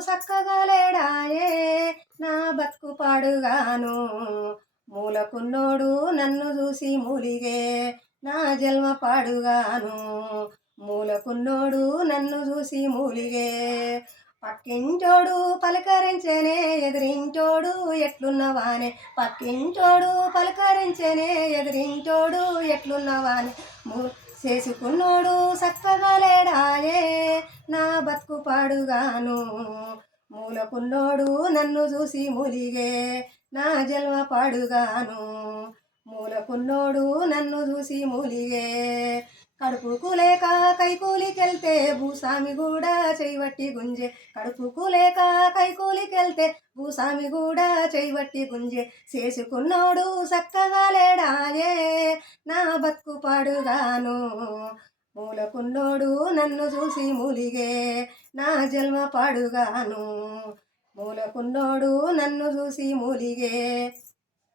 సక్కగా లేడాయే నా బతుకు పాడుగాను. మూలకున్నోడు నన్ను చూసి మూలిగే నా జన్మ పాడుగాను. మూలకున్నోడు నన్ను చూసి మూలిగే. పక్కింటోడు పలకరించనే ఎదిరింటోడు ఎట్లున్నవానే. పక్కింటోడు పలకరించనే ఎదిరింటోడు ఎట్లున్నవానే. చేసుకున్నోడు సక్కగా లేడాయే నా బతుకు పాడుగాను. మూలకున్నోడు నన్ను చూసి మూలిగే నా జన్మ పాడుగాను. మూలకున్నోడు నన్ను చూసి మూలిగే. కడుపుకు లేక కైకూలికెళ్తే భూస్వామి కూడా చేయబట్టి గుంజే. కడుపుకు లేక కైకూలికెళ్తే భూస్వామి కూడా చేయబట్టి గుంజే. చేసుకున్నోడు సక్కగా లేడాయే నా బతుకు పాడుగాను. మూలకున్నోడు నన్ను చూసి మూలిగే నా జన్మ పాడుగాను. మూలకున్నోడు నన్ను చూసి మూలిగే.